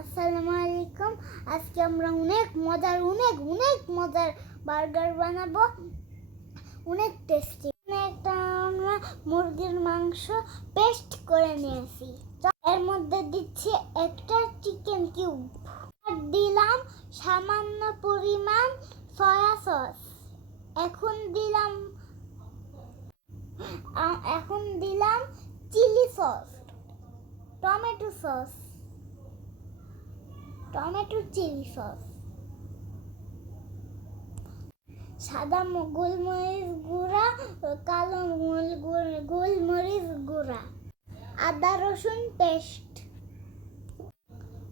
আসসালামু আলাইকুম আজকে আমরা অনেক মজার, অনেক অনেক মজার বার্গার বানাবো। অনেক টেস্টি একটা আমরা মুরগির মাংস পেস্ট করে নিয়েছি। এর মধ্যে দিচ্ছি একটা চিকেন কিউব আর দিলাম সামান্য পরিমাণ সয়া সস এখন দিলাম এখন দিলাম chilli sauce tomato sauce tomato chilli sauce. সাদা গোলমরিচ গুঁড়া কালো গোল- গোল- গোলমরিচ গুঁড়া আদা রসুন পেস্ট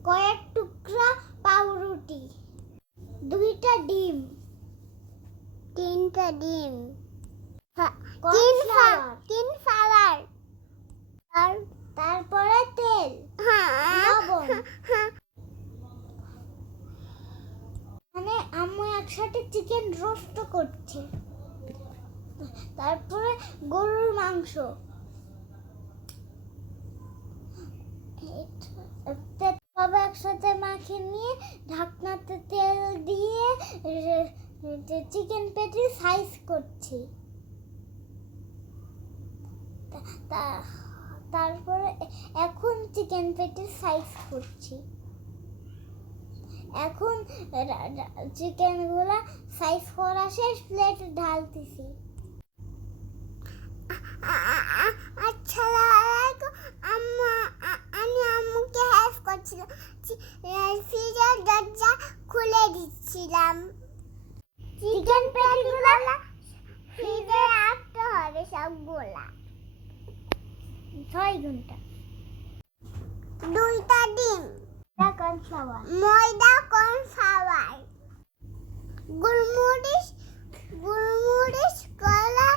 কয়েক টুকরা পাউরুটি দুইটা ডিম তিনটা ডিম তিন তিন ফ্লাওয়ার আর তারপরে তেল লবণ মানে আম্মু একসাথে চিকেন রোস্ট করছে। তারপরে গরুর মাংস। সব একসাথে মাখিয়ে নিয়ে ঢাকনাতে তেল দিয়ে চিকেন পেটি সাইজ করছি। তারপরে এখন চিকেন পেটির সাইজ করছি। এখন চিকেনগুলো সাইজ করা শেষ প্লেটে ঢালতেছি। আচ্ছা আম্মা আমি আম্মুকে হেল্প করছিলাম। ফ্রিজের দরজা খুলে দিচ্ছিলাম। চিকেন পেটিগুলো ফ্রিজে রাখতে হবে সবগুলা। ছয় ঘণ্টা। দুইটা ডিম কর্নফ্লাওয়ার ময়দা কর্নফ্লাওয়ার গোলমরিচ গোলমরিচ কলা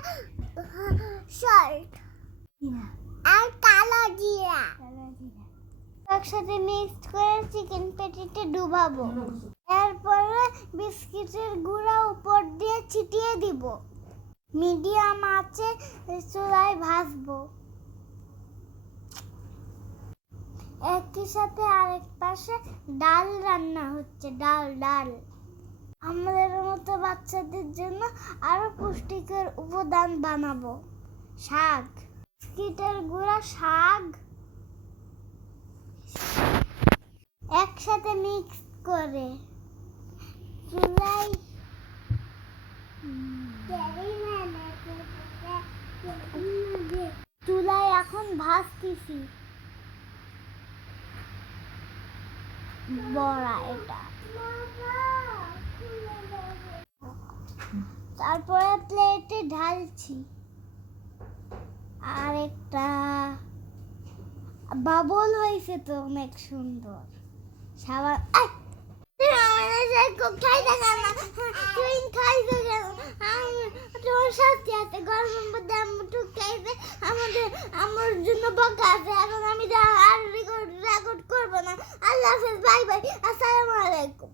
সল্ট আর কালো জিরা। একসাথে মিক্স করে চিকেন পেটিতে ডুবাবো। এরপরে বিস্কিটের গুঁড়া উপর দিয়ে ছিটিয়ে দিব। মিডিয়াম আঁচে চুলায় ভাজবো। একই সাথে আরেক পাশে ডাল রান্না হচ্ছে, ডাল ডাল। আমাদের মতো বাচ্চাদের জন্য আরও পুষ্টিকর উপাদান বানাবো, শাক। বিস্কিটের গুঁড়া, শাক। একসাথে মিক্স করে। চুলাই চুলায় এখন ভাজতেছি। বড়া এটা। তারপরে প্লেটে ঢালছি। আর একটা বাবল হয়েছে তো অনেক সুন্দর। সাবান আই! খাইতে কেন? তুই কেন? আমি তোমার আছে গরমের মধ্যে আম্মু আমাদের, আমার জন্য বকা আছে। এখন আমি আর রেকর্ড রেকর্ড করব না। আল্লাহ হাফেজ, বাই বাই। আসসালামু আলাইকুম।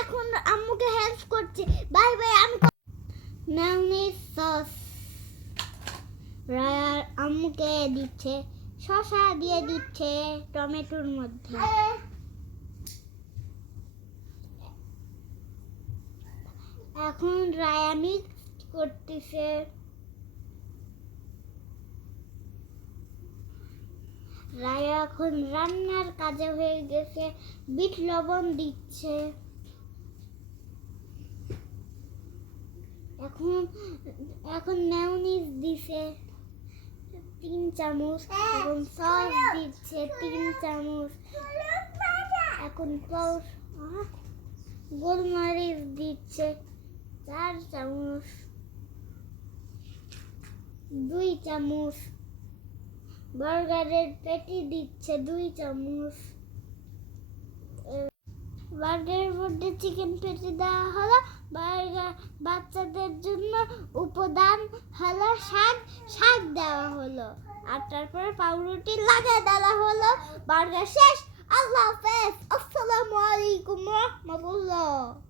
এখন আম্মুকে হেল্প করছি, বাই বাই। আমি মেয়নিজ সস রায়ার আম্মুকে দিচ্ছে, শসা দিয়ে দিচ্ছে টমেটোর মধ্যে। এখন রায়া মিক্স করতেছে। রায়া এখন রান্নার কাজে হয়ে গেছে, বিট লবণ দিচ্ছে। এখন এখন মেয়নিজ দিছে, তিন চামচ, এখন সস দিচ্ছে, তিন চামচ। এখন গোলমরিচ দিচ্ছে। চার চামচ, দুই চামচ, বার্গারের পেটি দিচ্ছে দুই চামচ। বার্গারের মধ্যে চিকেন পেটি দেওয়া হলো। বার্গার বাচ্চাদের জন্য উপাদান হলো শাক। শাক দেওয়া হলো। আর তারপরে পাউরুটি লাগিয়ে দেওয়া হলো। বার্গার শেষ। আল্লাহ হাফেজ। আসসালামু আলাইকুম রহমতুল্লাহ।